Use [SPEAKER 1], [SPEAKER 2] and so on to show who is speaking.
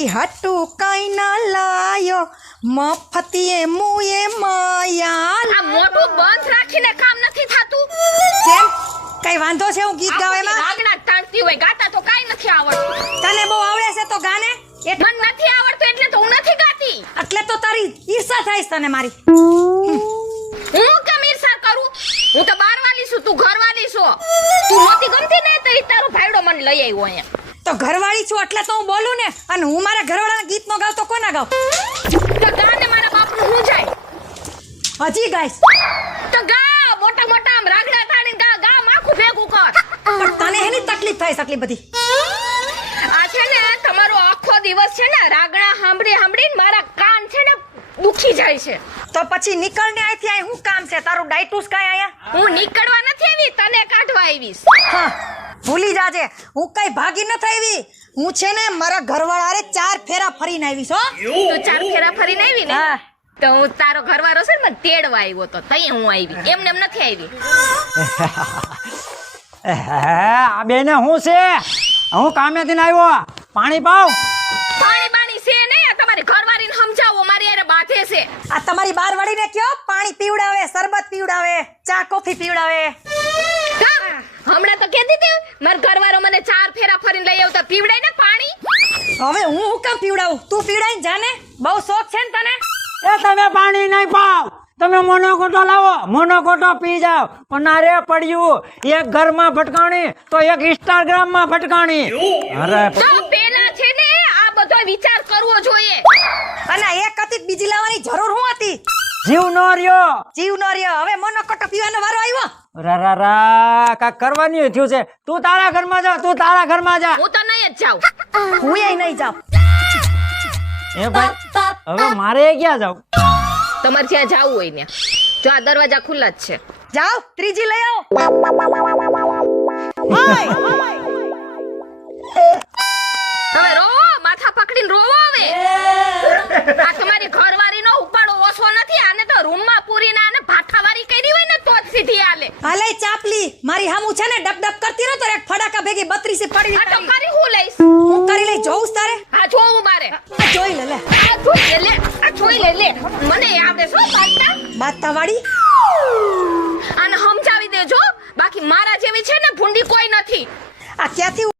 [SPEAKER 1] હટુ કઈ ના લાયો મફતીએ મુએ માયા.
[SPEAKER 2] આ મોઢું બંધ રાખીને કામ નથી થાતું.
[SPEAKER 1] કેમ કઈ વાંધો છે હું ગીત ગાવ એમાં?
[SPEAKER 2] રાગણા તાણતી હોય ગાતા તો કાઈ નથી આવડતું.
[SPEAKER 1] તને બહુ આવડે છે તો ગાને.
[SPEAKER 2] મને નથી આવડતું એટલે તો હું નથી ગાતી.
[SPEAKER 1] એટલે તો તારી ઈર્ષા થાય છે તને મારી.
[SPEAKER 2] હું કેમ ઈર્ષા કરું? હું તો બારવાલી છું, તું ઘરવાલી છો. તું નહોતી ગમતી ને તો ઈ તારો ભાઈડો મને લઈ આવ્યો અહીંયા.
[SPEAKER 1] તો ઘરવાળી છું એટલે તો હું બોલું ને. અને હું મારા ઘરવાળાના ગીત નો ગાવ તો કોના ગાવ?
[SPEAKER 2] તો ગા ને મારા બાપનું હું જાય.
[SPEAKER 1] હજી ગાઈશ
[SPEAKER 2] તો ગા મોટા મોટા આમ રાગડા તાણીને ગા ગા માખું ભેગું કર.
[SPEAKER 1] પણ તને એની તકલીફ થાય છે આટલી બધી.
[SPEAKER 2] આ છે ને તમારો આખો દિવસ છે ને રાગડા સાંભળીને મારા કાન છે ને દુખી જાય છે.
[SPEAKER 1] તો પછી નીકળ ને અહીંથી. અહીં હું કામ છે તારું? ડાયટુસ કાંઈ આયા?
[SPEAKER 2] હું નીકળવા નથી આવી, તને કાઢવા આવીશ.
[SPEAKER 1] હા ભૂલી જાજે, હું કઈ ભાગી નથી આવી. હું છે ને મારા ઘરવાળા હારે 4 ફેરા ફરીને આવી છો.
[SPEAKER 2] તું 4 ફેરા ફરીને આવી ને?
[SPEAKER 1] હા.
[SPEAKER 2] તો હું તારો ઘરવાળો છે ને મને તેડવા આવ્યો તો તઈ હું આવી, એમને એમ નથી આવી.
[SPEAKER 3] આ બેને હું છે? હું કામેથી આવ્યો. પાણી પાવ.
[SPEAKER 2] પાણી બાણી છે નહીં, આ તમારી ઘરવાળીને સમજાવો, મારી યારે બાધે છે.
[SPEAKER 1] આ તમારી બારવાળીને કયો પાણી પીવડાવે, શરબત પીવડાવે, ચા કોફી પીવડાવે.
[SPEAKER 2] હમણાં તો કહેતી હતી મારો ઘરવાળો મને 4 ફેરા ફરીને લઈ આવતા, પીવડાય ને પાણી.
[SPEAKER 1] હવે હું કામ પીવડાવું? તું પીવડાઈને જાને. બહુ શોખ છે ને તને.
[SPEAKER 3] એ તમે પાણી નહીં પાવ, તમે મોનોકોટો લાવો, મોનોકોટો પી જાવ. પણ ના રે પડ્યું, એક ઘરમાં ભટકાણી તો એક ઇન્સ્ટાગ્રામમાં ભટકાણી. અરે
[SPEAKER 2] તો પેલા છે ને આ બધો વિચાર કરવો જોઈએ.
[SPEAKER 1] અને એક હતી બીજી લાવવાની જરૂર હું હતી?
[SPEAKER 3] જીવ નો રહ્યો.
[SPEAKER 1] જીવ નો રહ્યો. હવે મોનોકોટો પીવાનો વારો આવ્યો.
[SPEAKER 3] રા કાક કરવાની થયું છે. તું તારા ઘરમાં જા, તું તારા ઘરમાં જા.
[SPEAKER 2] હું તો નહીં જ જાઉં.
[SPEAKER 1] હું એ નહીં જાઉં.
[SPEAKER 3] એ ભાઈ હવે મારે ક્યાં જાવ?
[SPEAKER 2] તમારે જ્યાં જાવું હોય ત્યાં જો, આ દરવાજા ખુલ્લા જ છે.
[SPEAKER 1] જાઓ ત્રીજી લઈ આવો.
[SPEAKER 2] હવે રોવો, માથા પકડીને રોવો. હવે આ તમારી ઘરવાળીનો ઉપાડો ઓછો નથી. આને તો રૂમમાં પૂરીને આને ભાઠાવારી કરી હોય ને તો જ સીધી આલે.
[SPEAKER 1] હાલે ચાપલી મારી હામું છે ને ડબ ડબ કરતી રહો તો એક ફડાકા ભેગી 32 પડી.
[SPEAKER 2] આ તો કરી હું લઈશ.
[SPEAKER 1] હું કરી લઈ જોઉં તારે.
[SPEAKER 2] આ જોવું મારે.
[SPEAKER 1] આ જોઈ લે.
[SPEAKER 2] આ જોઈ લે, આ જોઈ લે. મને આવડે છો
[SPEAKER 1] બાતા વાળી.
[SPEAKER 2] આને સમજાવી દેજો, બાકી મારા જેવી છે ને ભૂંડી કોઈ નથી.
[SPEAKER 1] આ ક્યાંથી